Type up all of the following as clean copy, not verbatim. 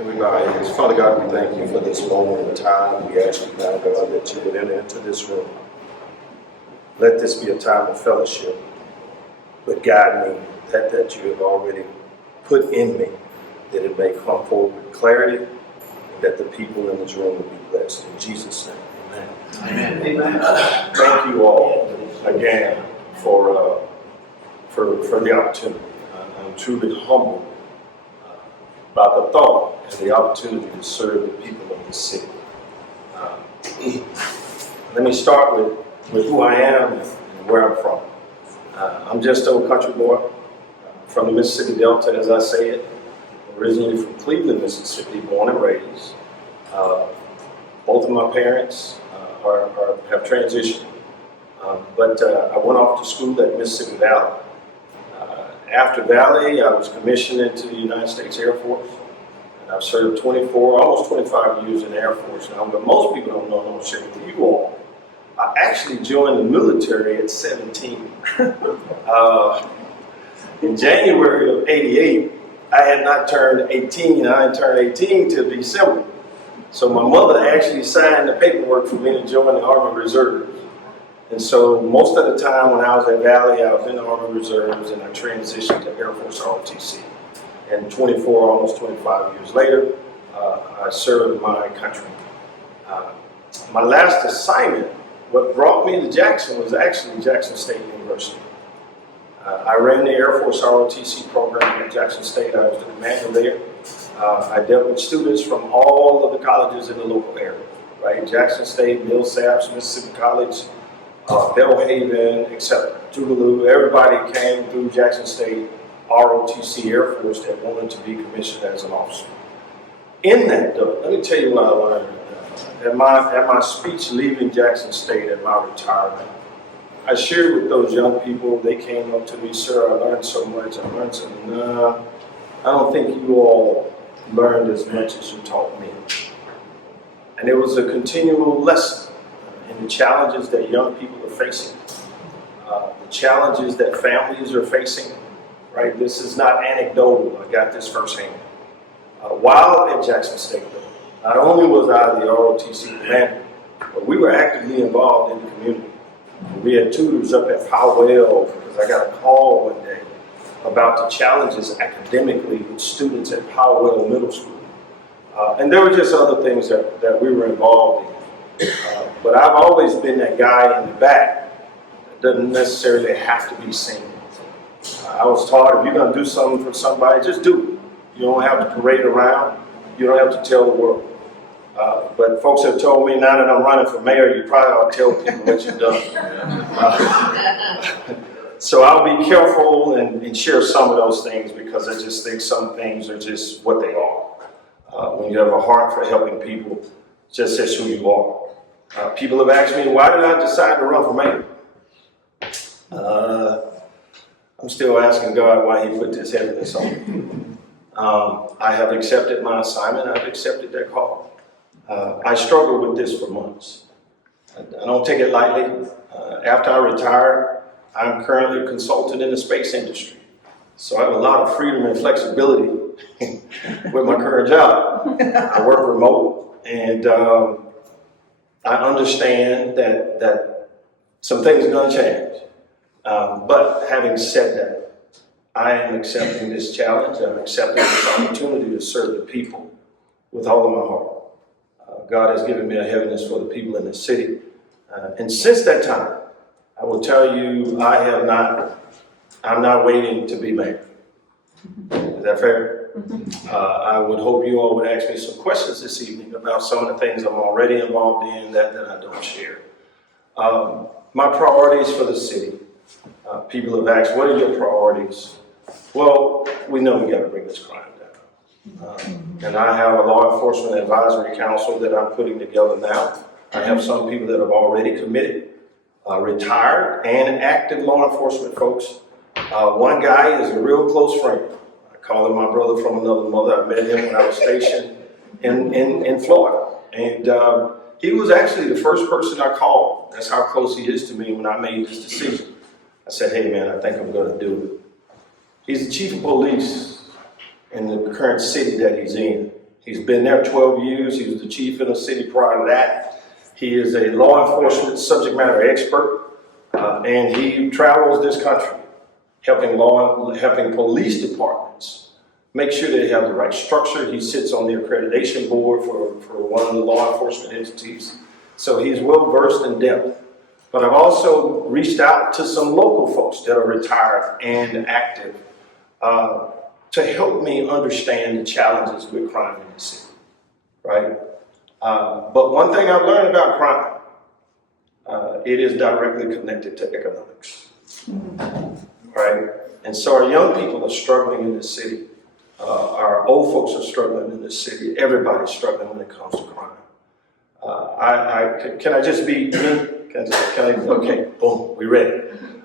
Can we bow our heads? Father God, we thank you for this moment in time. We ask you now, God, that you would enter into this room. Let this be a time of fellowship, but guide me, that you have already put in me, that it may come forward with clarity, and that the people in this room will be blessed. In Jesus' name, amen. Amen. Amen. Thank you all again for the opportunity. I'm truly humbled about the thought and the opportunity to serve the people of this city. Let me start with who I am and where I'm from. I'm just an old country boy from the Mississippi Delta, as I say it. Originally from Cleveland, Mississippi, born and raised. Both of my parents have transitioned. But I went off to school at Mississippi Valley. After Valley, I was commissioned into the United States Air Force. And I've served 24, almost 25 years in the Air Force now, but most people don't know, I'm sharing with you all. I actually joined the military at 17. In January of '88, I had not turned 18. I hadn't turned 18 till December. So my mother actually signed the paperwork for me to join the Army Reserves. And so most of the time when I was at Valley, I was in the Army Reserves, and I transitioned to Air Force ROTC. And 24, almost 25 years later, I served my country. My last assignment, what brought me to Jackson, was actually Jackson State University. I ran the Air Force ROTC program at Jackson State. I was the commander there. I dealt with students from all of the colleges in the local area, right? Jackson State, Millsaps, Mississippi College, Belhaven, etc. Tougaloo, everybody came through Jackson State ROTC Air Force that wanted to be commissioned as an officer. In that, though, let me tell you what I learned. At my speech leaving Jackson State at my retirement, I shared with those young people. They came up to me, "Sir, I learned so much." I learned something. "Nah, I don't think you all learned as much as you taught me." And it was a continual lesson in the challenges that young people are facing, the challenges that families are facing, right? This is not anecdotal. I got this firsthand. While at Jackson State, though, not only was I the ROTC commander, but we were actively involved in the community. We had tutors up at Powell because I got a call one day about the challenges academically with students at Powell Middle School. And there were just other things that we were involved in. But I've always been that guy in the back that doesn't necessarily have to be seen. I was taught, if you're going to do something for somebody, just do it. You don't have to parade around. You don't have to tell the world. But folks have told me now that I'm running for mayor, you probably ought to tell people what you've done. So I'll be careful and share some of those things, because I just think some things are just what they are. When you have a heart for helping people, just as who you are. People have asked me, why did I decide to run for mayor? I'm still asking God why he put this heaviness on me. I have accepted my assignment. I've accepted that call. I struggled with this for months. I don't take it lightly. After I retired, I'm currently a consultant in the space industry. So I have a lot of freedom and flexibility with my current job. I work remote, and I understand that some things are going to change. But having said that, I am accepting this challenge. I'm accepting this opportunity to serve the people with all of my heart. God has given me a heaviness for the people in this city. And since that time, I will tell you, I'm not waiting to be mayor. Is that fair? I would hope you all would ask me some questions this evening about some of the things I'm already involved in that I don't share. My priorities for the city. People have asked, what are your priorities? Well, we know we got to bring this crime down. And I have a law enforcement advisory council that I'm putting together now. I have some people that have already committed, retired and active law enforcement folks. One guy is a real close friend. I call him my brother from another mother. I met him when I was stationed in Florida. And he was actually the first person I called. That's how close he is to me when I made this decision. I said, hey man, I think I'm going to do it. He's the chief of police in the current city that he's in. He's been there 12 years. He was the chief in the city prior to that. He is a law enforcement subject matter expert, and he travels this country helping police departments make sure they have the right structure. He sits on the accreditation board for one of the law enforcement entities. So he's well versed in depth. But I've also reached out to some local folks that are retired and active to help me understand the challenges with crime in the city, right? But one thing I've learned about crime, it is directly connected to economics, right? And so our young people are struggling in this city. Our old folks are struggling in this city. Everybody's struggling when it comes to crime. Can I just be me? Okay, boom, we ready.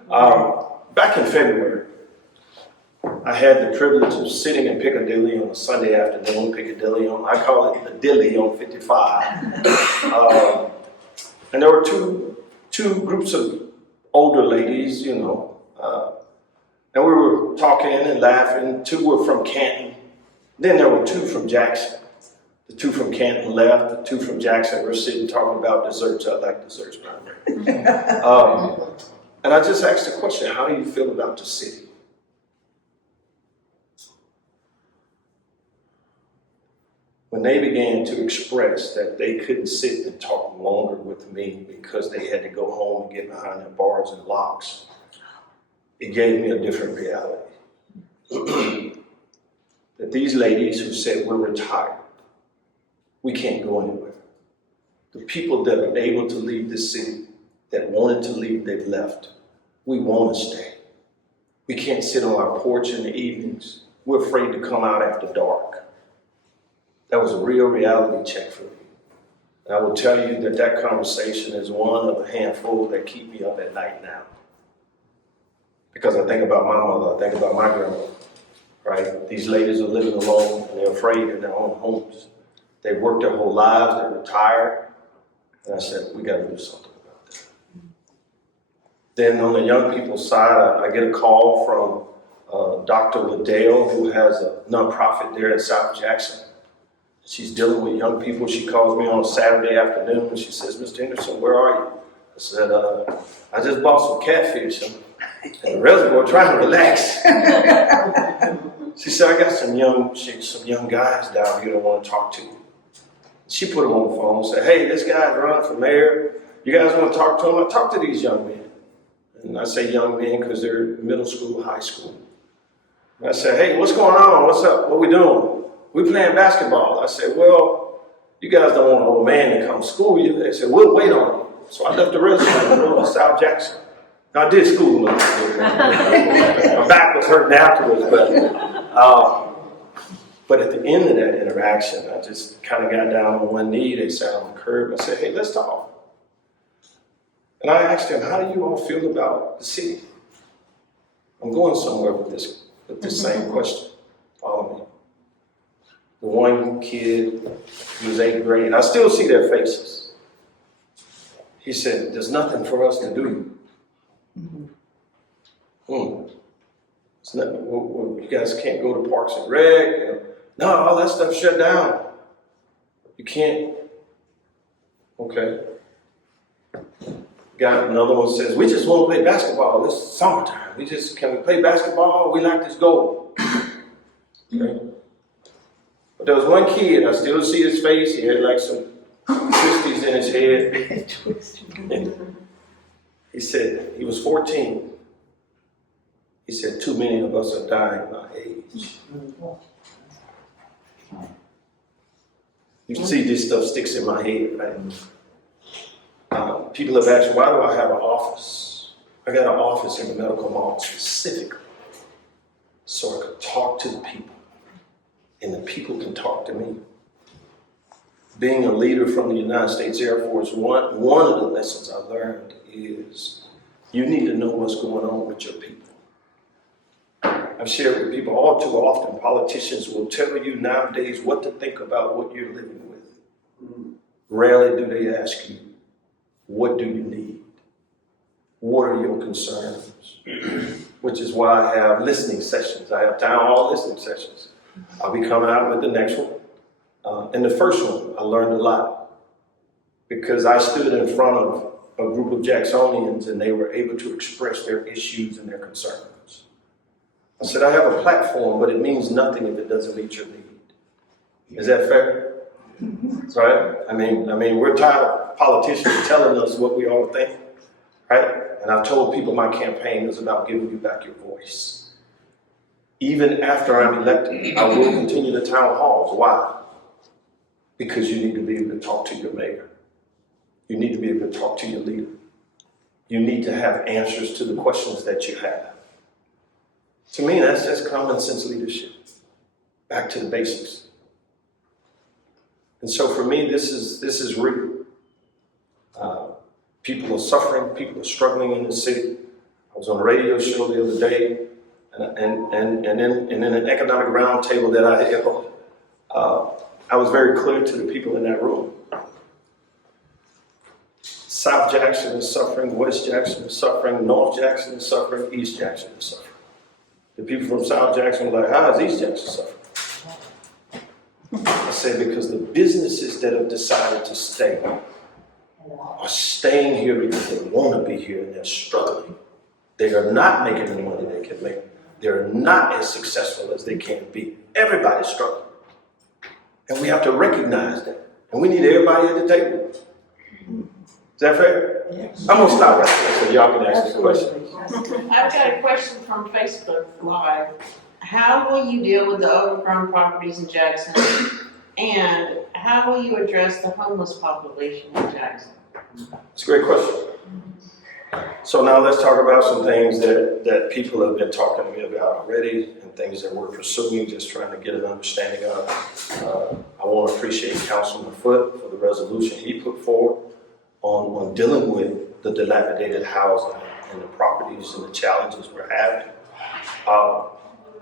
Back in February, I had the privilege of sitting in Piccadilly on a Sunday afternoon, I call it the Dilly on 55. And there were two groups of older ladies, and we were talking and laughing. Two were from Canton. Then there were two from Jackson. The two from Canton left. The two from Jackson were sitting talking about desserts. I like desserts, by the way. And I just asked the question, how do you feel about the city? When they began to express that they couldn't sit and talk longer with me because they had to go home and get behind their bars and locks, it gave me a different reality. That these ladies who said, we're retired, we can't go anywhere. The people that are able to leave the city, that wanted to leave, they've left. We want to stay. We can't sit on our porch in the evenings. We're afraid to come out after dark. That was a real reality check for me. And I will tell you that conversation is one of a handful that keep me up at night now. Because I think about my mother, I think about my grandmother, right? These ladies are living alone and they're afraid in their own homes. They've worked their whole lives, they're retired. And I said, we got to do something about that. Then on the young people's side, I get a call from Dr. Liddell, who has a nonprofit there in South Jackson. She's dealing with young people. She calls me on a Saturday afternoon and she says, Mr. Henderson, where are you? I said, I just bought some catfish in the reservoir trying to relax. She said, I got some young guys down here that want to talk to you. She put them on the phone and said, hey, this guy's running for mayor. You guys want to talk to him? I talk to these young men. And I say young men because they're middle school, high school. And I said, hey, what's going on? What's up? What we doing? We playing basketball. I said, well, you guys don't want an old man to come school you. They said, we'll wait on you. So I left the reservoir and drove to South Jackson. Now, I did school. My back was hurting afterwards, but at the end of that interaction, I just kind of got down on one knee. They sat on the curb. I said, hey, let's talk. And I asked them, how do you all feel about the city? I'm going somewhere with this same question. Follow me. The one kid, he was 8th grade. I still see their faces. He said, there's nothing for us to do. It's nothing, you guys can't go to Parks and Rec. No, all that stuff shut down. You can't. Okay. Got another one says, we just want to play basketball. It's summertime. Can we play basketball? We like this goal. Okay. But there was one kid, I still see his face. He had like some twisties in his head. He said, he was 14. He said, too many of us are dying my age. You see this stuff sticks in my head, right? People have asked, why do I have an office? I got an office in the medical mall specifically so I could talk to the people and the people can talk to me. Being a leader from the United States Air Force, one of the lessons I learned is you need to know what's going on with your people. I've shared with people all too often, politicians will tell you nowadays what to think about what you're living with. Rarely do they ask you, what do you need? What are your concerns? Which is why I have listening sessions. I have town hall listening sessions. I'll be coming out with the next one. In the first one, I learned a lot because I stood in front of a group of Jacksonians and they were able to express their issues and their concerns. I said, I have a platform, but it means nothing if it doesn't meet your need. Is that fair? Right? I mean, we're tired of politicians telling us what we all think, right? And I've told people my campaign is about giving you back your voice. Even after I'm elected, I will continue the town halls. Why? Because you need to be able to talk to your mayor. You need to be able to talk to your leader. You need to have answers to the questions that you have. To me, that's just common sense leadership. Back to the basics. And so for me, this is real. People are suffering, people are struggling in the city. I was on a radio show the other day, and in an economic roundtable that I held, I was very clear to the people in that room. South Jackson is suffering, West Jackson is suffering, North Jackson is suffering, East Jackson is suffering. The people from South Jackson were like, how is East Jackson suffering? I said, because the businesses that have decided to stay are staying here because they want to be here and they're struggling. They are not making the money they can make. They're not as successful as they can be. Everybody's struggling. And we have to recognize that. And we need everybody at the table. Is that fair? Yes. I'm going to stop right there so y'all can ask the question. I've got a question from Facebook Live. How will you deal with the overgrown properties in Jackson? And how will you address the homeless population in Jackson? It's a great question. So now let's talk about some things that people have been talking to me about already and things that we're pursuing, just trying to get an understanding of. I want to appreciate Councilman Foote for the resolution he put forward on dealing with the dilapidated housing and the properties and the challenges we're having.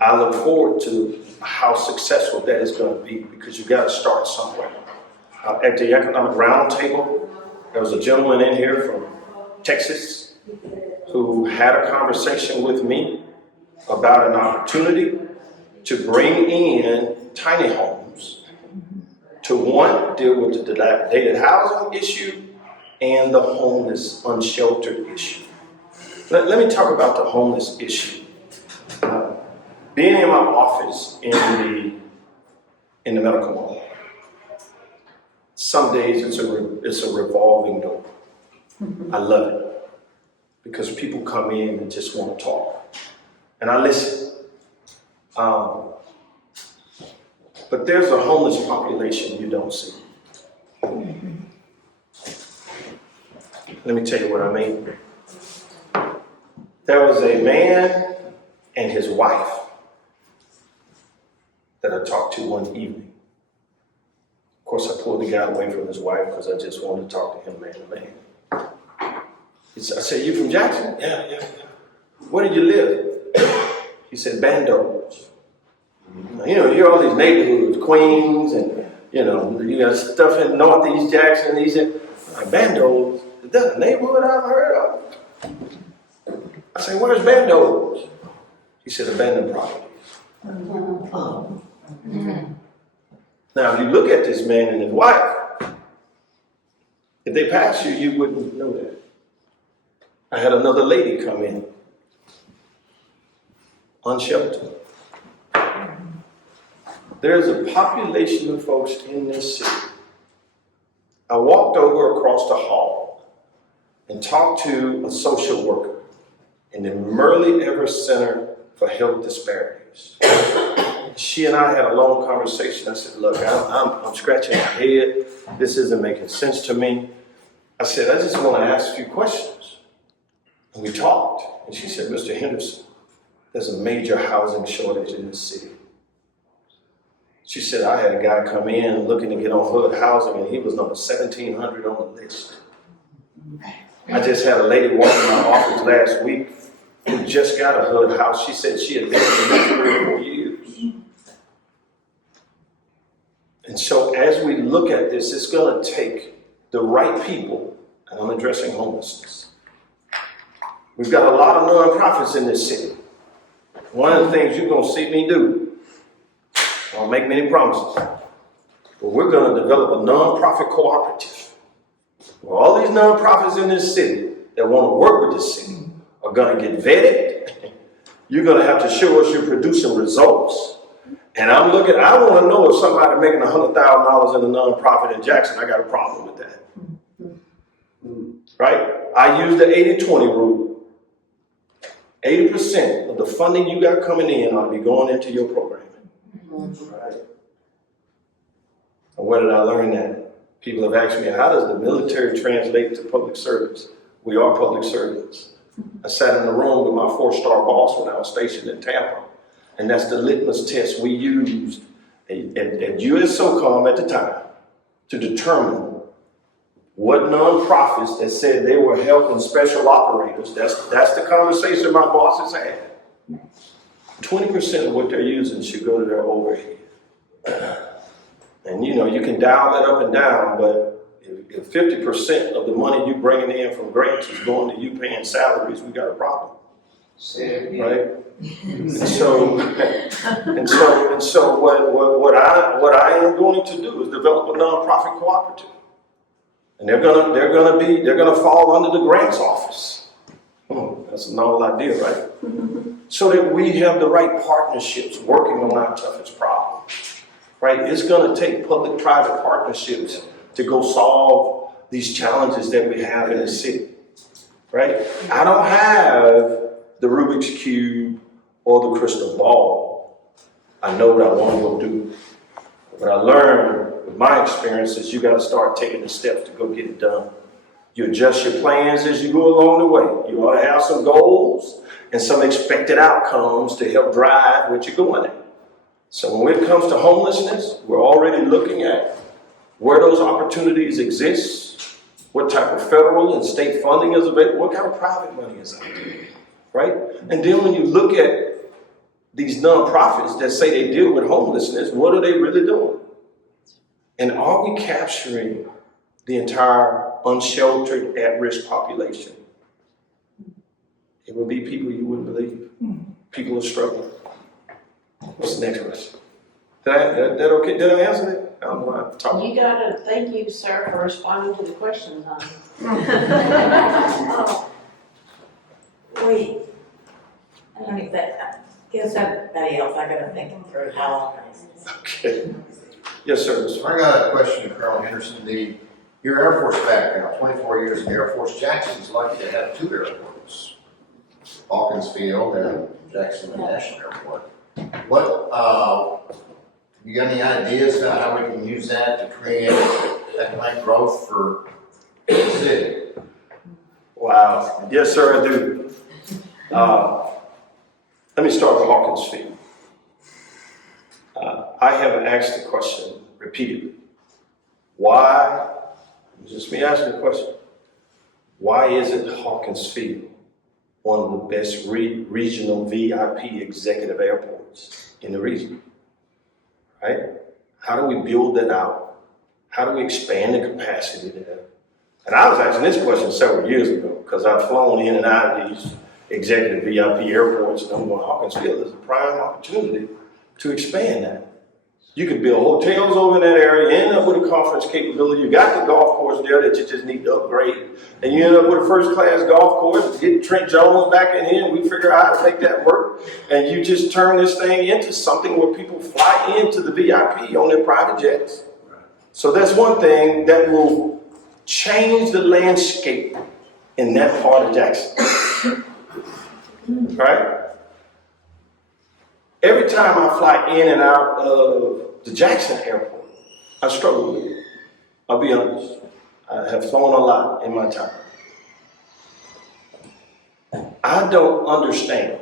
I look forward to how successful that is going to be because you've got to start somewhere. At the Economic Roundtable, there was a gentleman in here from Texas who had a conversation with me about an opportunity to bring in tiny homes to, one, deal with the dilapidated housing issue and the homeless, unsheltered issue. Let me talk about the homeless issue. Being in my office in the medical mall, some days it's a revolving door. I love it because people come in and just want to talk, and I listen. But there's a homeless population you don't see. Let me tell you what I mean. There was a man and his wife that I talked to one evening. Of course, I pulled the guy away from his wife because I just wanted to talk to him man to man. I said, you from Jackson? Yeah. Where do you live? He said, Bandos. You know, you're all these neighborhoods, Queens, and you got stuff in Northeast Jackson. He said, like Bandos, is that a neighborhood I've heard of? I said, where's Bandos? He said, abandoned properties. Now, if you look at this man and his wife, if they pass you, you wouldn't know that. I had another lady come in, unsheltered. There's a population of folks in this city. I walked over across the hall and talked to a social worker in the Merle Evers Center for Health Disparities. She and I had a long conversation. I said, look, I'm scratching my head. This isn't making sense to me. I said, I just want to ask a few questions. And we talked. And she said, Mr. Henderson, there's a major housing shortage in this city. She said, I had a guy come in looking to get on HUD housing, and he was number 1,700 on the list. I just had a lady walk in my office last week who just got a HUD house. She said she had been in there 3 or 4 years. And so as we look at this, it's going to take the right people, and I'm addressing homelessness. We've got a lot of nonprofits in this city. One of the things you're going to see me do, I don't make many promises, But we're going to develop a nonprofit cooperative. Where all these nonprofits in this city that want to work with this city are going to get vetted. You're going to have to show us you're producing results. And I want to know if somebody making $100,000 in a nonprofit in Jackson, I got a problem with that. Right? I use the 80-20 rule. 80% of the funding you got coming in ought to be going into your programming. Right? And where did I learn that? People have asked me, how does the military translate to public service? We are public servants. I sat in the room with my 4-star boss when I was stationed in Tampa. And that's the litmus test we used at USSOCOM at the time to determine what nonprofits that said they were helping special operators. That's the conversation my bosses had. 20% of what they're using should go to their overhead. And you can dial that up and down, but if 50% of the money you bringing in from grants is going to you paying salaries, we got a problem. Right? And so what I am going to do is develop a nonprofit cooperative. And they're gonna fall under the grants office. That's a novel idea, right? So that we have the right partnerships working on our toughest problems. Right? It's gonna take public-private partnerships to go solve these challenges that we have in the city. Right? I don't have the Rubik's Cube or the crystal ball. I know what I want to go do. What I learned with my experience is you got to start taking the steps to go get it done. You adjust your plans as you go along the way. You ought to have some goals and some expected outcomes to help drive what you're going at. So when it comes to homelessness, we're already looking at where those opportunities exist, what type of federal and state funding is available, what kind of private money is out there. Right? And then when you look at these nonprofits that say they deal with homelessness, what are they really doing? And are we capturing the entire unsheltered, at-risk population? It will be people you wouldn't believe. People are struggling. What's the next question? That okay? Did I answer that? I don't know why I'm talking. You gotta, thank you, sir, for responding to the questions, Wait, I don't think give somebody else, I gotta think it through how. Okay. Yes, sir. I got a question to Colonel Henderson. Your Air Force background, 24 years in the Air Force, Jackson's lucky to have 2 airports, Hawkins Field and Jackson National Airport. You got any ideas about how we can use that to create economic growth for the city? Wow. Yes, sir, I do. Let me start with Hawkins Field. I have asked the question repeatedly. Why, just me asking the question, why isn't Hawkins Field one of the best regional VIP executive airports in the region? Right? How do we build that out? How do we expand the capacity there? And I was asking this question several years ago because I've flown in and out of these executive VIP airports, and I'm going, Hawkins Field is a prime opportunity to expand that. You could build hotels over in that area, you end up with a conference capability, you got the golf course there that you just need to upgrade, and you end up with a first-class golf course, get Trent Jones back in here, and we figure out how to make that work, and you just turn this thing into something where people fly into the VIP on their private jets. So that's one thing that will change the landscape in that part of Jackson. Right? Every time I fly in and out of the Jackson airport, I struggle with it. I'll be honest. I have flown a lot in my time. I don't understand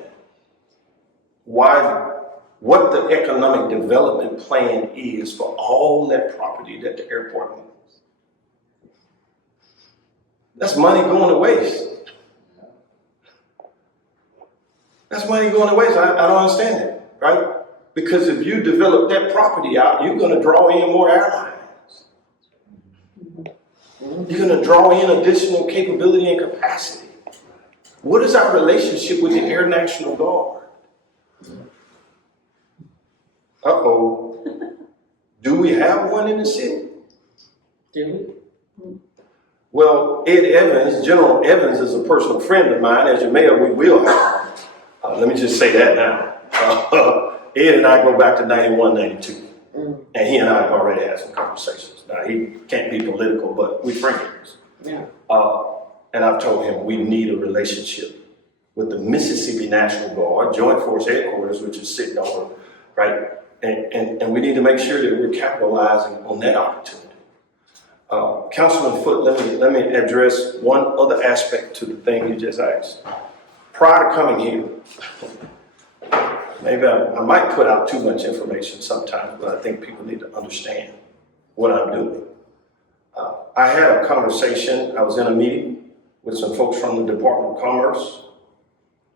what the economic development plan is for all that property that the airport owns. That's money going to waste. That's money going to waste. I don't understand that. Right? Because if you develop that property out, you're going to draw in more airlines. You're going to draw in additional capability and capacity. What is our relationship with the Air National Guard? Uh-oh. Do we have one in the city? Do Well, Ed Evans, General Evans is a personal friend of mine. As your mayor, we will have one. Let me just say that now. Ed and I go back to 91, 92. And he and I have already had some conversations. Now, he can't be political, but we're friends. Yeah. And I've told him we need a relationship with the Mississippi National Guard, Joint Force Headquarters, which is sitting over, right? And we need to make sure that we're capitalizing on that opportunity. Councilman Foote, let me address one other aspect to the thing you just asked. Prior to coming here, maybe I might put out too much information sometimes, but I think people need to understand what I'm doing. I had a conversation, I was in a meeting with some folks from the Department of Commerce,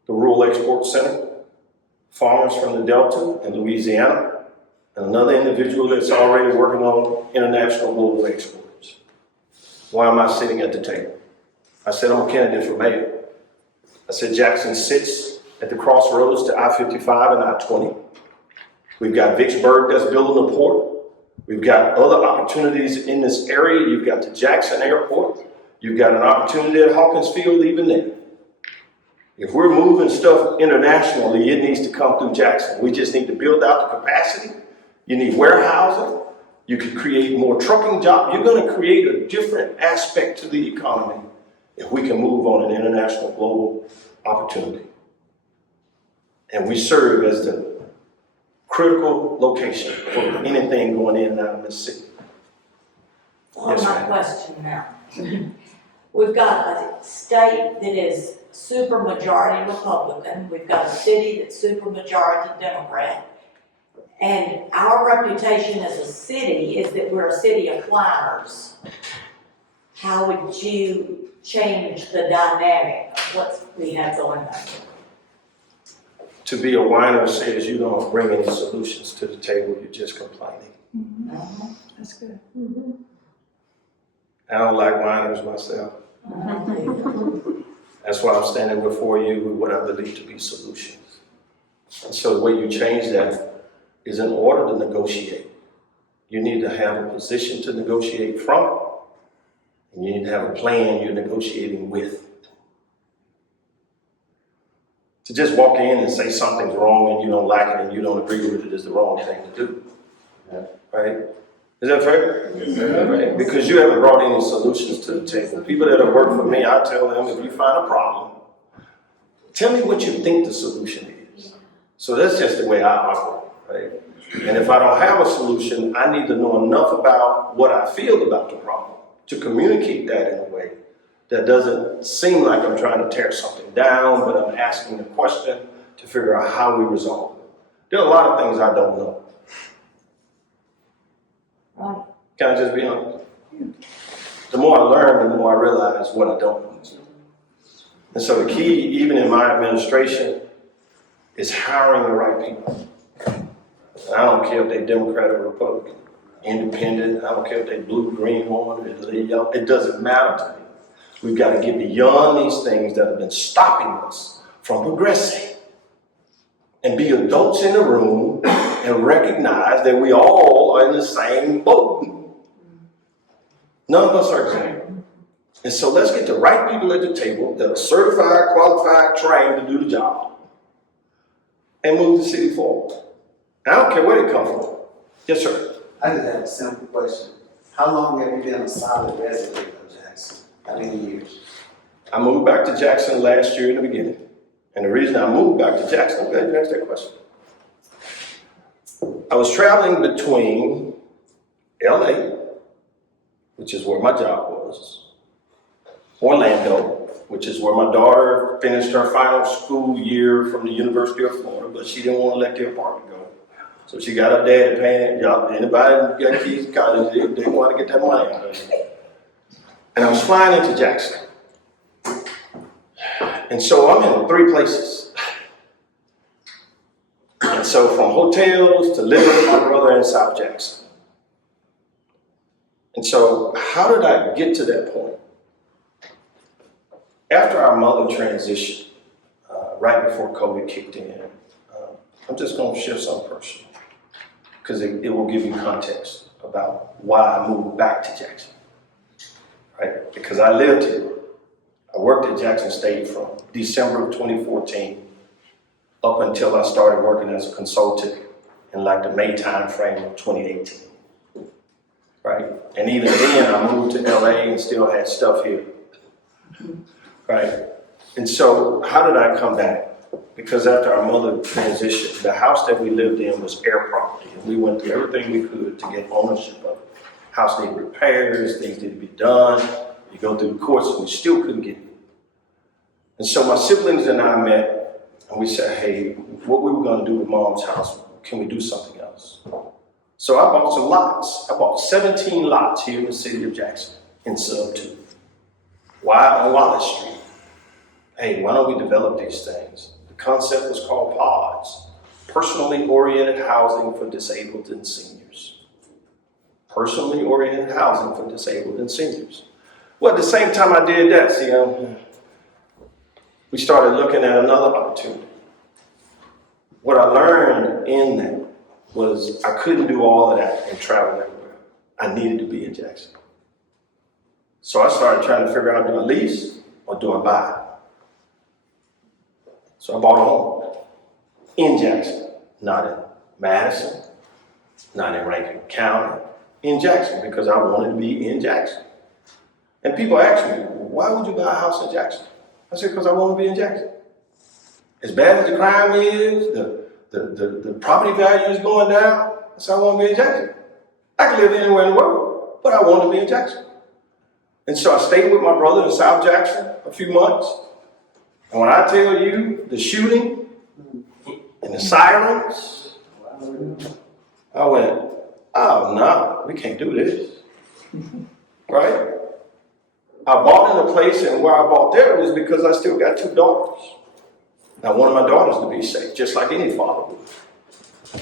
the Rural Export Center, farmers from the Delta and Louisiana, and another individual that's already working on international global exports. Why am I sitting at the table? I said, I'm a candidate for mayor. I said, Jackson sits at the crossroads to I-55 and I-20. We've got Vicksburg that's building a port. We've got other opportunities in this area. You've got the Jackson Airport. You've got an opportunity at Hawkins Field even there. If we're moving stuff internationally, it needs to come through Jackson. We just need to build out the capacity. You need warehousing. You can create more trucking jobs. You're going to create a different aspect to the economy if we can move on an international global opportunity. And we serve as the critical location for anything going in and out of Mississippi. On Yes, my ma'am. question now. We've got a state that is super majority Republican. We've got a city that's super majority Democrat. And our reputation as a city is that we're a city of whiners. How would you change the dynamic of what we have going on? To be a whiner says you don't bring any solutions to the table, you're just complaining. That's good. I don't like whiners myself. That's why I'm standing before you with what I believe to be solutions. And so the way you change that is in order to negotiate. You need to have a position to negotiate from, and you need to have a plan you're negotiating with. To just walk in and say something's wrong and you don't like it and you don't agree with it is the wrong thing to do. Right? Is that fair? Right. Because you haven't brought any solutions to the table. People that have worked for me, I tell them, if you find a problem, tell me what you think the solution is. So that's just the way I operate, right? And if I don't have a solution, I need to know enough about what I feel about the problem to communicate that in a way that doesn't seem like I'm trying to tear something down, but I'm asking a question to figure out how we resolve it. There are a lot of things I don't know. Right. Can I just be honest? The more I learn, the more I realize what I don't know. And so the key, even in my administration, is hiring the right people. And I don't care if they're Democrat or Republican, independent, I don't care if they're blue, green, orange, yellow, it doesn't matter to me. We've got to get beyond these things that have been stopping us from progressing and be adults in the room and recognize that we all are in the same boat. None of us are exempt. And so let's get the right people at the table that are certified, qualified, trained to do the job and move the city forward. I don't care where they come from. Yes, sir. I just have a simple question. How long have you been a solid resident of Jackson? How many years? I moved back to Jackson last year in the beginning. And the reason I moved back to Jackson, I'm glad you asked that question. I was traveling between LA, which is where my job was, Orlando, which is where my daughter finished her final school year from the University of Florida, but she didn't want to let the apartment go. So she got her dad paying, anybody got kids in college, they want to get that money out of it. And I was flying into Jackson. And so I'm in 3 places. And so from hotels to living with my brother in South Jackson. And so how did I get to that point? After our mother transitioned, right before COVID kicked in, I'm just going to share something personal because it will give you context about about why I moved back to Jackson, right? Because I lived here. I worked at Jackson State from December of 2014 up until I started working as a consultant in like the May time frame of 2018, right? And even then, I moved to LA and still had stuff here, right? And so how did I come back? Because after our mother transitioned, the house that we lived in was air property, and we went through everything we could to get ownership of it. House needed repairs, things needed to be done. You go through the courts, and we still couldn't get it. And so my siblings and I met, and we said, hey, what we were going to do with Mom's house, can we do something else? So I bought some lots. I bought 17 lots here in the city of Jackson in Sub 2. Why on Wallace Street? Hey, why don't we develop these things? The concept was called PODS, Personally Oriented Housing for Disabled and Seniors. Personally Oriented Housing for Disabled and Seniors. Well, at the same time I did that, we started looking at another opportunity. What I learned in that was I couldn't do all of that and travel everywhere. I needed to be in Jackson. So I started trying to figure out, do I lease or do I buy? So I bought a home in Jackson, not in Madison, not in Rankin County, in Jackson, because I wanted to be in Jackson. And people ask me, why would you buy a house in Jackson? I said, because I want to be in Jackson. As bad as the crime is, the property value is going down, I said, I want to be in Jackson. I can live anywhere in the world, but I want to be in Jackson. And so I stayed with my brother in South Jackson a few months. And when I tell you the shooting and the sirens, I went, oh no, we can't do this, right? I bought in a place, and where I bought there was because I still got 2 daughters. I wanted my daughters to be safe, just like any father would.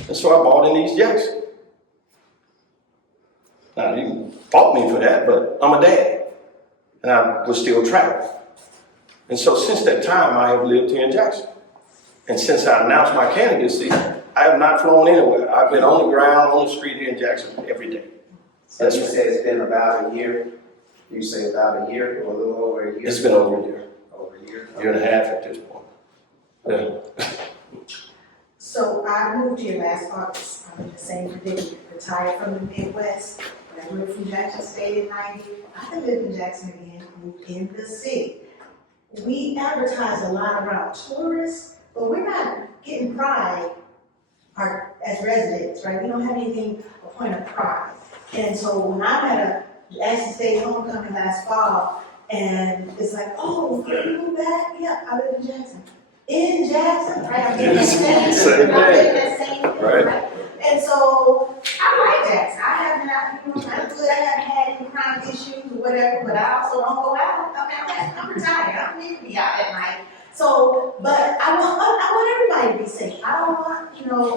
And so I bought in East Jackson. Now, you fought me for that, but I'm a dad, and I was still traveling. And so since that time, I have lived here in Jackson. And since I announced my candidacy, I have not flown anywhere. I've been on the ground, on the street here in Jackson every day. So you said it's been about a year? You say about a year or a little over a year? It's been over a year. Over a year? Year and a half at this point. Yeah. So I moved here last August. I'm in the same predicament, retired from the Midwest. Graduated from Jackson State in '90. I can live in Jackson again, moved in the city. We advertise a lot around tourists, but we're not getting pride as residents, right? We don't have anything, a point of pride. And so when I'm at a Jackson State homecoming last fall, and it's like, oh, you moved back? Yeah, I live in Jackson. In Jackson, right? I'm getting that same, I'm getting that same thing, right? And so I like Jackson. I haven't had, I'm good. I haven't had any crime issues or whatever, but I also don't go out. I'm retired. I don't need to be out at night. So, but I want everybody to be safe. I don't want,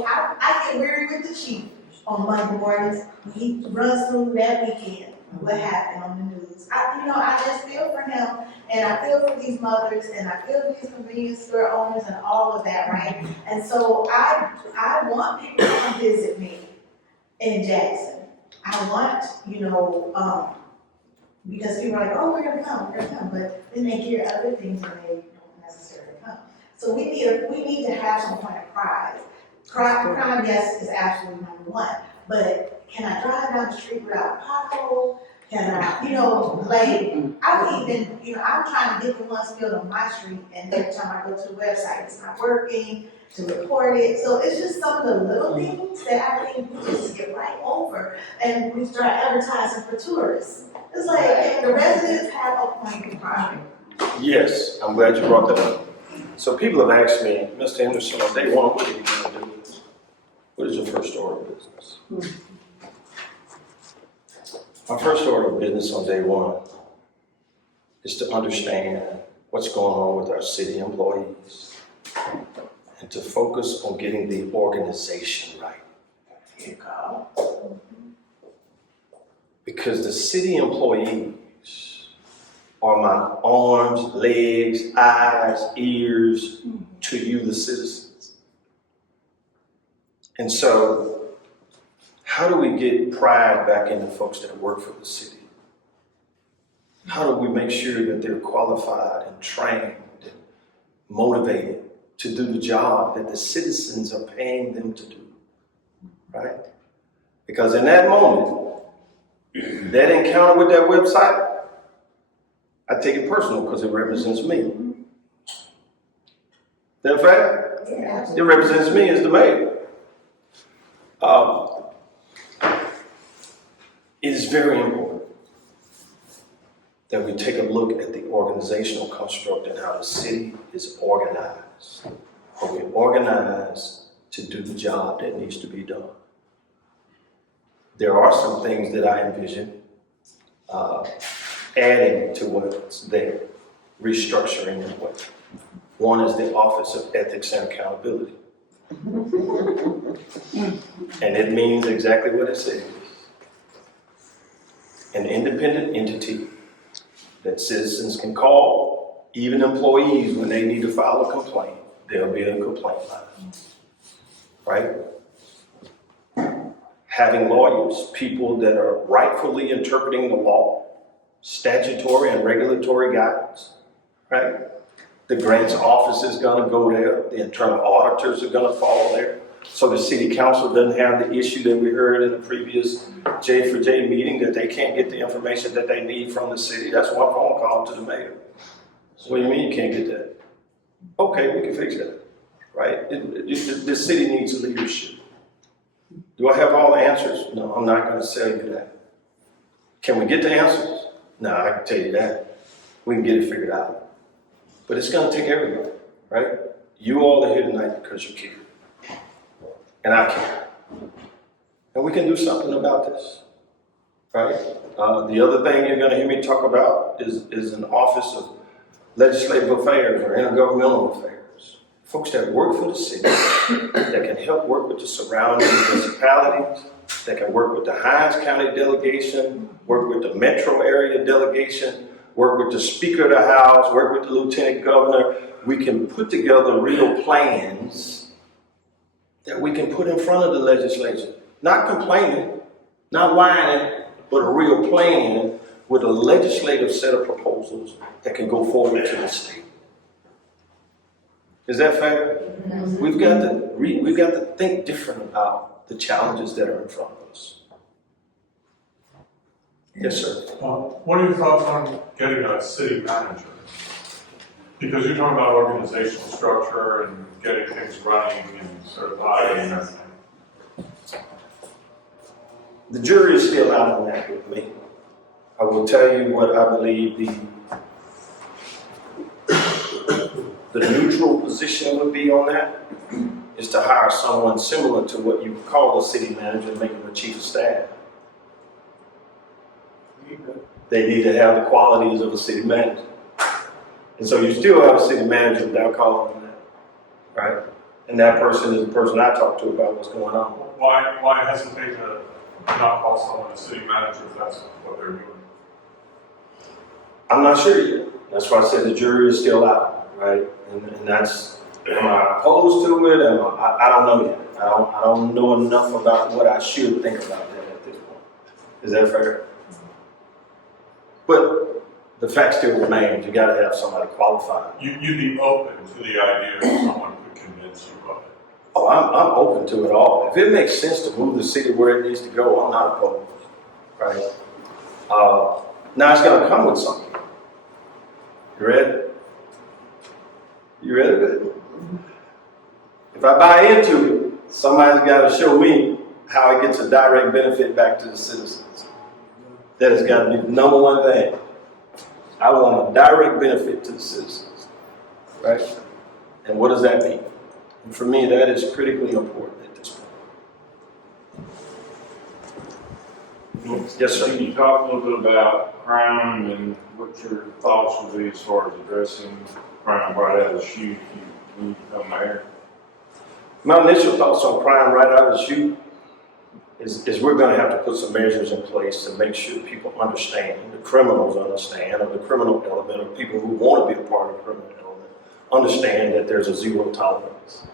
I get weary with the chief on Monday mornings. He runs through that weekend. What happened on the news? I just feel for him, and I feel for these mothers, and I feel for these convenience store owners, and all of that, right? And so I want people to come visit me in Jackson. I want, because people are like, oh, we're gonna come, but then they hear other things and they don't necessarily come. So we need to have some kind of pride. Crime, yes, is absolutely number one, but can I drive down the street without a pothole? Can I, I would even, I'm trying to get the ones filled on my street, and every time I go to the website, it's not working to report it. So it's just some of the little things that I think we just skip right over, and we start advertising for tourists. It's like, the residents have a point of pride. Yes, I'm glad you brought that up. So people have asked me, Mr. Henderson, on day one, what are you going to do? What is your first order of business? My first order of business on day one is to understand what's going on with our city employees and to focus on getting the organization right. Here you go. Because the city employees are my arms, legs, eyes, ears to you, the citizens. And so, how do we get pride back into folks that work for the city? How do we make sure that they're qualified and trained and motivated to do the job that the citizens are paying them to do, right? Because in that moment, that encounter with that website, I take it personal because it represents me. Is that fact? Yeah. It represents me as the mayor. It is very important that we take a look at the organizational construct and how the city is organized. Are we organized to do the job that needs to be done? There are some things that I envision adding to what's there, restructuring in a way. One is the Office of Ethics and Accountability. And it means exactly what it says. An independent entity that citizens can call, even employees, when they need to file a complaint, there'll be a complaint line, right? Having lawyers, people that are rightfully interpreting the law, statutory and regulatory guidance, right? The grants office is gonna go there, the internal auditors are gonna follow there. So the city council doesn't have the issue that we heard in the previous J for J meeting that they can't get the information that they need from the city. That's one phone call to the mayor. What do you mean you can't get that? Okay, we can fix that, right? The city needs leadership. Do I have all the answers? No, I'm not gonna tell you that. Can we get the answers? No, I can tell you that. We can get it figured out. But it's gonna take everybody, right? You all are here tonight because you care. And I care. And we can do something about this, right? The other thing you're gonna hear me talk about is an Office of Legislative Affairs or Intergovernmental Affairs. Folks that work for the city, that can help work with the surrounding municipalities, that can work with the Hinds County delegation, work with the metro area delegation, work with the Speaker of the House, work with the Lieutenant Governor. We can put together real plans that we can put in front of the legislature. Not complaining, not whining, but a real plan with a legislative set of proposals that can go forward to the state. Is that fair? We've got to think different about the challenges that are in front of us. Yes, sir. What are your thoughts on getting a city manager? Because you're talking about organizational structure and getting things running and certified and everything. The jury is still out on that with me. I will tell you what I believe the neutral position would be on that is to hire someone similar to what you would call a city manager and make him a chief of staff. They need to have the qualities of a city manager. And so you still have a city manager without calling him that, right? And that person is the person I talk to about what's going on. Why hesitate to not call someone a city manager if that's what they're doing? I'm not sure yet. That's why I said the jury is still out, right? And that's, am I opposed to it? I don't know yet. I don't know enough about what I should think about that at this point. Is that fair? But the fact still remains, you gotta have somebody qualified. You'd be open to the idea that someone could convince you of it. Oh, I'm open to it all. If it makes sense to move the city where it needs to go, I'm not opposed, right? Now it's gonna come with something. You ready? You ready? If I buy into it, somebody's gotta show me how it gets a direct benefit back to the citizens. That has gotta be the number one thing. I want a direct benefit to the citizens, right? And what does that mean? And for me, that is critically important at this point. Yes, sir. Can you talk a little bit about crime and what your thoughts would be as far as addressing crime right out of the chute when you become mayor? My initial thoughts on crime right out of the chute is we're going to have to put some measures in place to make sure people understand, the criminals understand, or the criminal element, or people who want to be a part of the criminal element, understand that there's a zero tolerance.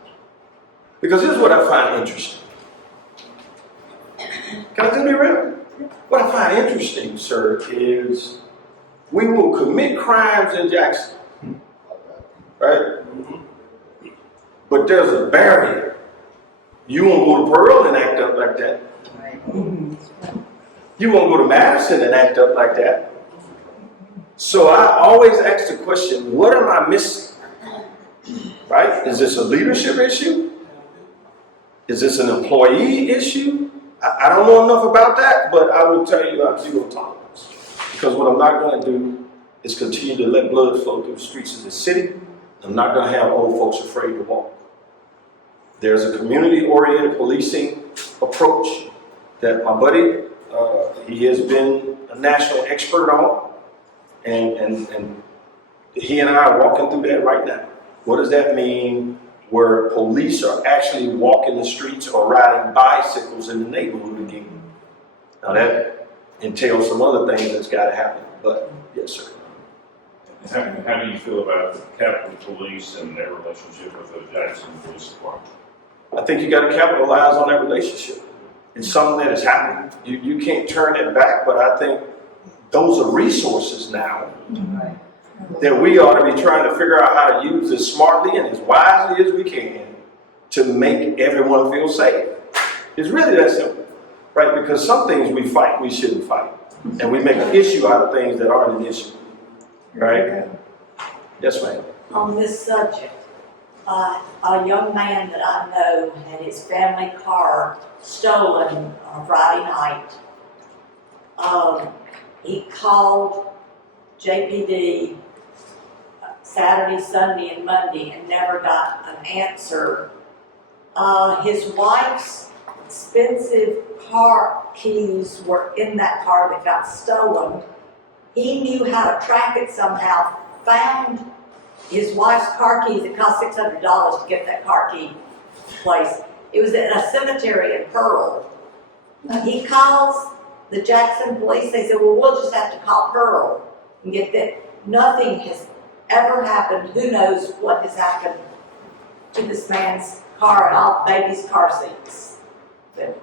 Because here's what I find interesting. Can I just be real? What I find interesting, sir, is we will commit crimes in Jackson, right? But there's a barrier. You won't go to Pearl and act up like that. You won't go to Madison and act up like that. So I always ask the question, what am I missing? Right? Is this a leadership issue? Is this an employee issue? I don't know enough about that, but I will tell you I have zero tolerance. Because what I'm not going to do is continue to let blood flow through the streets of the city. I'm not going to have old folks afraid to walk. There's a community-oriented policing approach that my buddy, he has been a national expert on, and he and I are walking through that right now. What does that mean where police are actually walking the streets or riding bicycles in the neighborhood again? Now that entails some other things that's got to happen, but yes, sir. How do you feel about the Capitol Police and their relationship with the Jackson Police Department? I think you got to capitalize on that relationship. It's something that has happened. You can't turn it back, but I think those are resources now that we ought to be trying to figure out how to use as smartly and as wisely as we can to make everyone feel safe. It's really that simple, right? Because some things we fight, we shouldn't fight. And we make an issue out of things that aren't an issue, right? Yes, ma'am. On this subject, a young man that I know had his family car stolen on Friday night. He called JPD Saturday, Sunday, and Monday and never got an answer. His wife's expensive car keys were in that car that got stolen. He knew how to track it somehow, found his wife's car keys. It cost $600 to get that car key place. It was at a cemetery in Pearl. He calls the Jackson police. They said, well, we'll just have to call Pearl and get that. Nothing has ever happened. Who knows what has happened to this man's car and all the baby's car seats. So,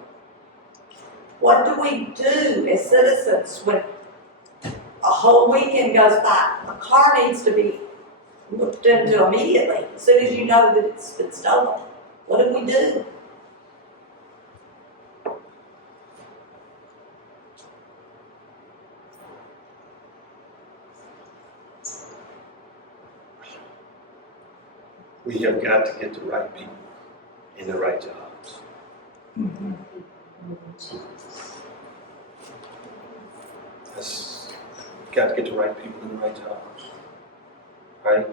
what do we do as citizens when a whole weekend goes by? A car needs to be looked into immediately as soon as you know that it's been stolen. What do we do? We have got to get the right people in the right jobs. We've got to get the right people in the right jobs, right?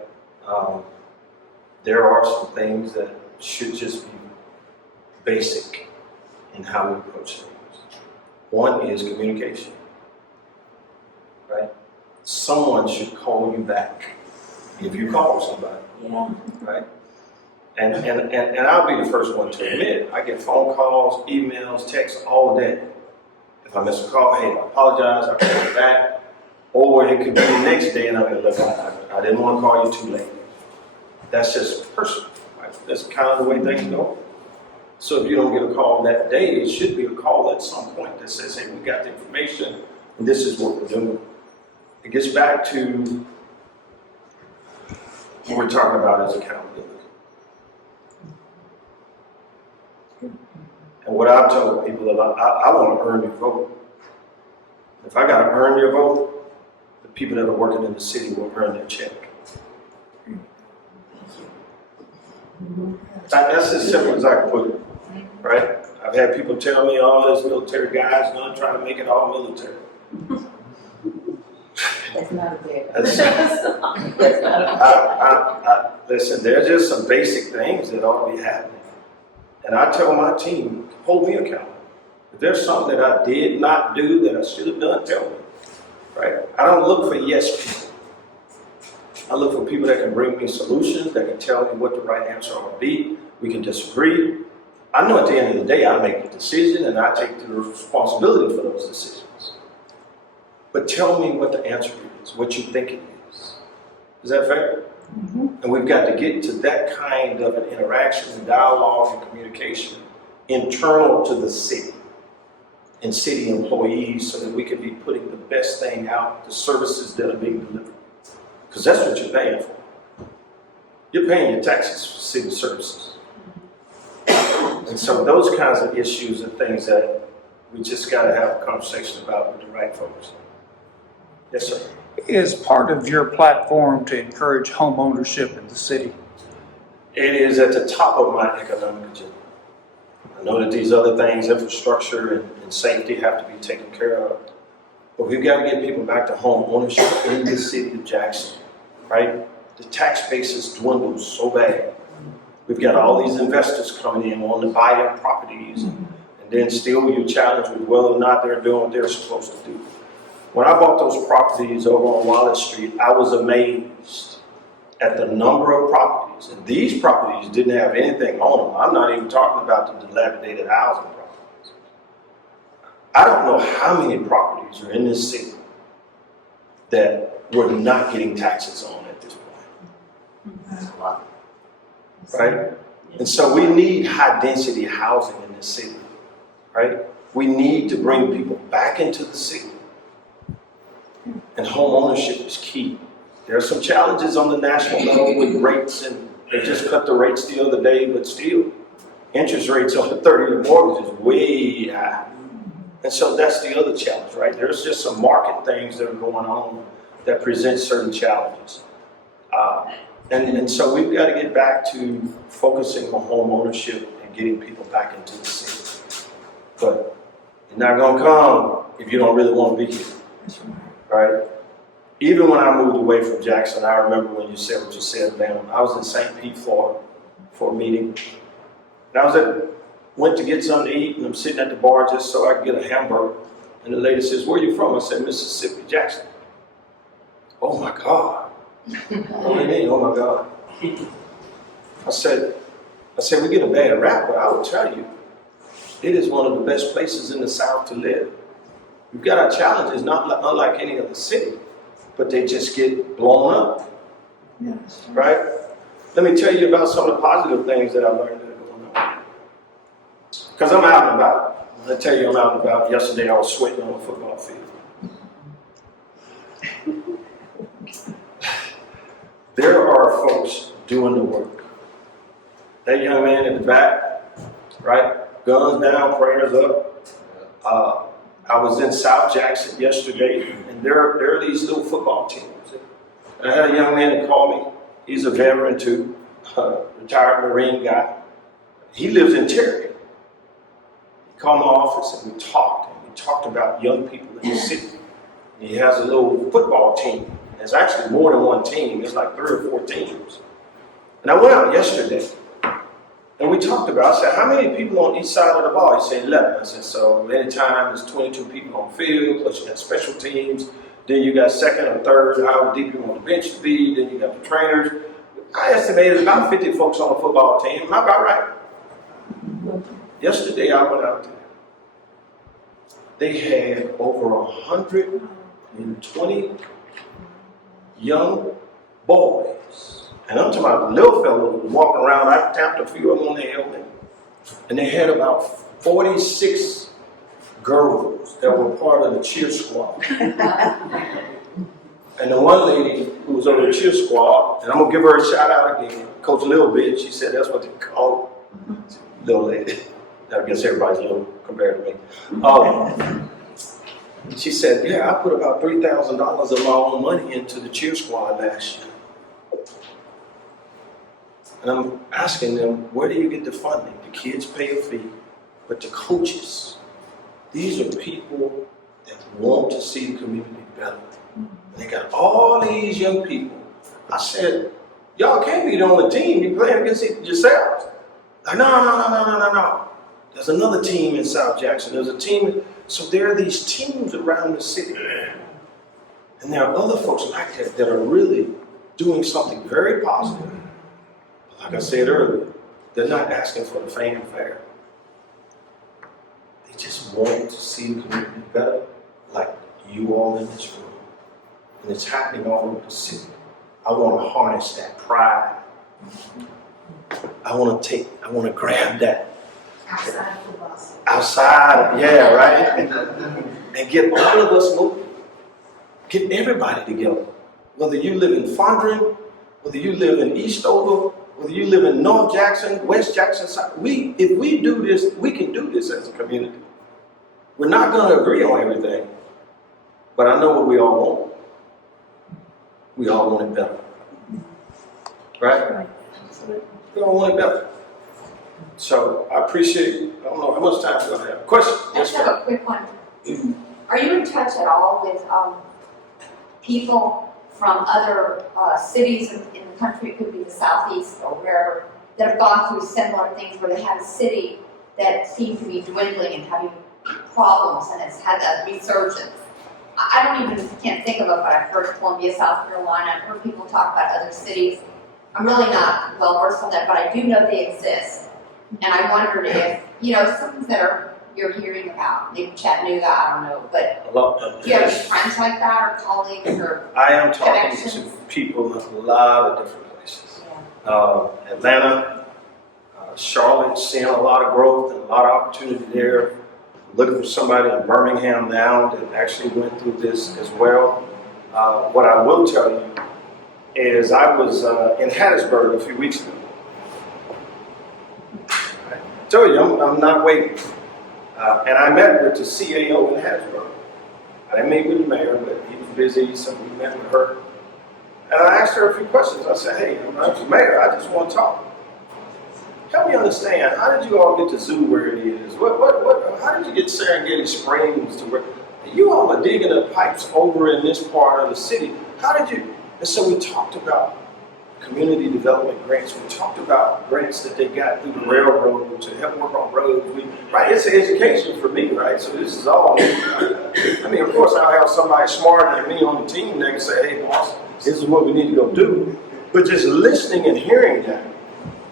There are some things that should just be basic in how we approach things. One is communication, right? Someone should call you back if you call somebody. Yeah. Right? And I'll be the first one to admit, I get phone calls, emails, texts all day. If I miss a call, hey, I apologize, I'll call you back. Or it could be the next day and I'm going to look, I didn't want to call you too late. That's just personal, right? That's kind of the way things go. So if you don't get a call that day, it should be a call at some point that says, hey, we got the information and this is what we're doing. It gets back to what we're talking about is accountability. And what I've told people about, I want to earn your vote. If I got to earn your vote, the people that are working in the city will earn their check. That's as simple as I can put it, right? I've had people tell me, oh, this military guy's going to try to make it all military. That's not a big. Listen, there's just some basic things that ought to be happening. And I tell my team, hold me accountable. If there's something that I did not do that I should have done, tell me. Right? I don't look for yes people. I look for people that can bring me solutions, that can tell me what the right answer ought to be. We can disagree. I know at the end of the day, I make the decision and I take the responsibility for those decisions. But tell me what the answer is, what you think it is. Is that fair? Mm-hmm. And we've got to get to that kind of an interaction and dialogue and communication internal to the city. and city employees so that we can be putting the best thing out, the services that are being delivered. Because that's what you're paying for. You're paying your taxes for city services. And so those kinds of issues are things that we just got to have a conversation about with the right folks. Yes, sir. Is part of your platform to encourage home ownership in the city? It is at the top of my economic agenda. I know that these other things, infrastructure and safety, have to be taken care of. But we've got to get people back to home ownership in the city of Jackson, right? The tax base has dwindled so bad. We've got all these investors coming in wanting to buy up properties, and then still you're challenged with whether or not they're doing what they're supposed to do. When I bought those properties over on Wallace Street, I was amazed at the number of properties. And these properties didn't have anything on them. I'm not even talking about the dilapidated housing properties. I don't know how many properties are in this city that we're not getting taxes on at this point. That's a lot. Right? And so we need high density housing in this city, right? We need to bring people back into the city. And home ownership is key. There are some challenges on the national level with rates, and they just cut the rates the other day, but still, interest rates on the 30-year mortgage is way high. And so that's the other challenge, right? There's just some market things that are going on that present certain challenges. And so we've got to get back to focusing on home ownership and getting people back into the city. But you're not going to come if you don't really want to be here, right? Even when I moved away from Jackson, I remember when you said what you said, man. I was in St. Pete, Florida for a meeting. And I went to get something to eat, and I'm sitting at the bar just so I could get a hamburger. And the lady says, "Where are you from?" I said, "Mississippi, Jackson." "Oh my God." What do you mean, oh my God? I said, we get a bad rap, but I will tell you, it is one of the best places in the South to live. We've got our challenges, not unlike any other city, but they just get blown up, right? Let me tell you about some of the positive things that I learned that are going on. Because I'm out and about. When I tell you I'm out and about, yesterday I was sweating on the football field. There are folks doing the work. That young man in the back, right? Guns down, prayers up. I was in South Jackson yesterday, and there are these little football teams. And I had a young man that called me. He's a veteran too, retired Marine guy. He lives in Terry. He called my office and we talked about young people in the city. And he has a little football team. There's actually more than one team. There's like 3 or 4 teams. And I went out yesterday, and we talked about, I said, how many people on each side of the ball? He said 11. I said, so anytime there's 22 people on field, plus you got special teams, then you got second or third, however deep you want the bench to be, then you got the trainers. I estimated about 50 folks on the football team. Am I about right? Yesterday I went out there. They had over 120 young boys. And I'm talking about the little fellows walking around. I tapped a few of them on the helmet. And they had about 46 girls that were part of the cheer squad. And the one lady who was on the cheer squad, and I'm going to give her a shout out again, Coach Little Bit, she said that's what they call little lady. I guess everybody's little compared to me. She said, yeah, I put about $3,000 of my own money into the cheer squad last year. And I'm asking them, where do you get the funding? The kids pay a fee, but the coaches, these are people that want to see the community better. And they got all these young people. I said, y'all can't be the only team. You're playing against yourselves. Like, no. There's another team in South Jackson. There's a team. So there are these teams around the city. And there are other folks like that are really doing something very positive. Like I said earlier, they're not asking for the fanfare. They just want to see the community better, like you all in this room. And it's happening all over the city. I want to harness that pride. I want to grab that Outside of football. outside, yeah, right? And get all of us moving. Get everybody together. Whether you live in Fondren, whether you live in Eastover, whether you live in North Jackson, West Jackson, if we do this, we can do this as a community. We're not going to agree on everything, but I know what we all want. We all want it better. Right? We all want it better. So I appreciate, I don't know how much time do I have. Question? I just have a quick one. Are you in touch at all with people from other cities in the country, it could be the southeast or wherever, that have gone through similar things where they have a city that seems to be dwindling and having problems and it's had a resurgence? I don't even, can't think of it, but I've heard Columbia, South Carolina, I've heard people talk about other cities. I'm really not well versed on that, but I do know they exist. And I wondered if, some that you're hearing about, maybe Chattanooga, I don't know, but do you have any friends like that or colleagues or I am talking to connections? people in a lot of different places. Atlanta, Charlotte, seeing a lot of growth and a lot of opportunity there. Looking for somebody in Birmingham now that actually went through this as well. What I will tell you is I was in Hattiesburg a few weeks ago. I told you, I'm not waiting. And I met with the CAO in Hattiesburg. I didn't meet with the mayor, but he was busy, so we met with her. And I asked her a few questions. I said, hey, I'm not the mayor, I just want to talk. Help me understand, how did you all get the zoo where it is? How did you get Serengeti Springs to where? You all are digging up pipes over in this part of the city. How did you? And so we talked about community development grants. We talked about grants that they got through the railroad to help work on roads. Right, it's an education for me, right? So this is all. I mean, of course, I'll have somebody smarter than me on the team that can say, hey, boss, this is what we need to go do. But just listening and hearing that,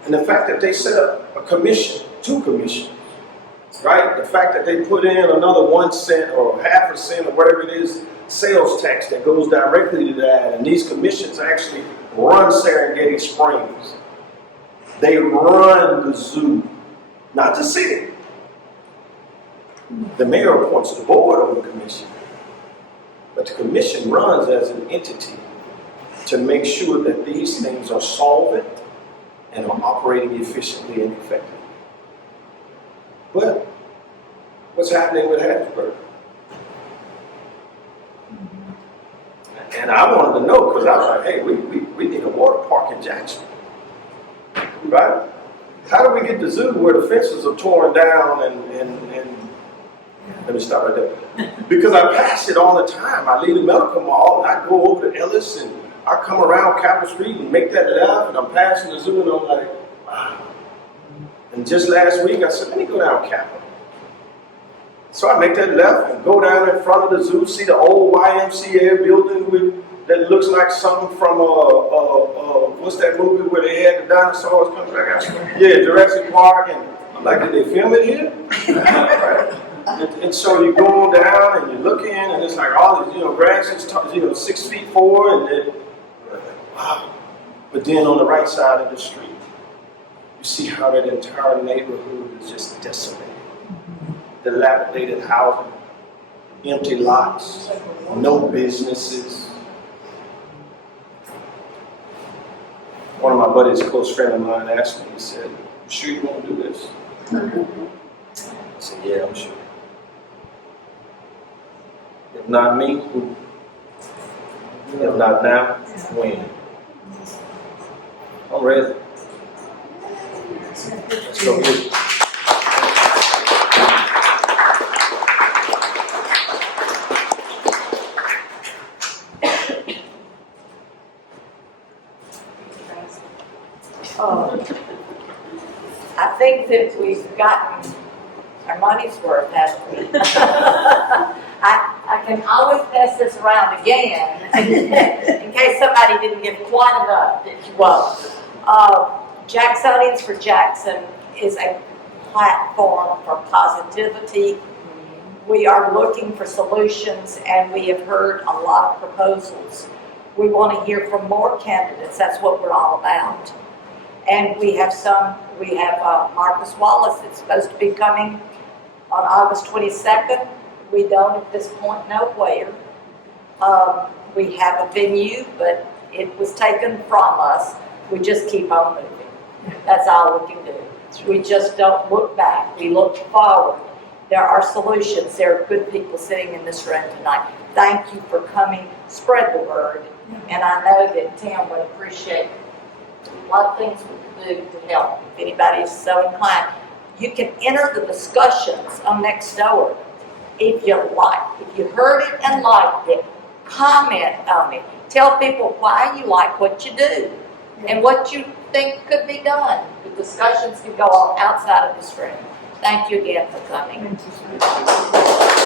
and the fact that they set up a commission, 2 commissions, right? The fact that they put in another 1 cent or half a cent or whatever it is, sales tax that goes directly to that, and these commissions actually run Serengeti Springs. They run the zoo, not the city. The mayor appoints the board of the commission, but the commission runs as an entity to make sure that these things are solvent and are operating efficiently and effectively. But what's happening with Hattiesburg? And I wanted to know, because I was like, hey, we need a water park in Jackson. Right? How do we get the zoo where the fences are torn down and let me stop right there. Because I pass it all the time. I leave the medical mall and I go over to Ellis and I come around Capitol Street and make that left and I'm passing the zoo and I'm like, wow. And just last week I said, let me go down Capitol. So I make that left and go down in front of the zoo, see the old YMCA building that looks like something from what's that movie where they had the dinosaurs coming back out? Yeah, Jurassic Park. And I'm like, did they film it here? And so you go on down and you look in and it's like all this, grass is 6 feet 4 and then wow. But then on the right side of the street, you see how that entire neighborhood is just decimated. Dilapidated housing, empty lots, no businesses. One of my buddies, a close friend of mine, asked me, he said, you sure you want to do this? I said, yeah, I'm sure. If not me, who? If not now, when? I'm ready. Let's go get it. I think that we've gotten our money's worth, haven't we? I can always pass this around again in case somebody didn't get quite enough. Well, Jacksonians for Jackson is a platform for positivity. We are looking for solutions and we have heard a lot of proposals. We want to hear from more candidates. That's what we're all about. And we have some We have Marcus Wallace that's supposed to be coming on August 22nd. We don't at this point know where. We have a venue, but it was taken from us. We just keep on moving. That's all we can do. We just don't look back. We look forward. There are solutions. There are good people sitting in this room tonight. Thank you for coming. Spread the word. And I know that Tim would appreciate a lot of things we can do to help. If anybody is so inclined, you can enter the discussions on Nextdoor if you like. If you heard it and liked it, comment on it. Tell people why you like what you do and what you think could be done. The discussions can go on outside of this room. Thank you again for coming. Thank you.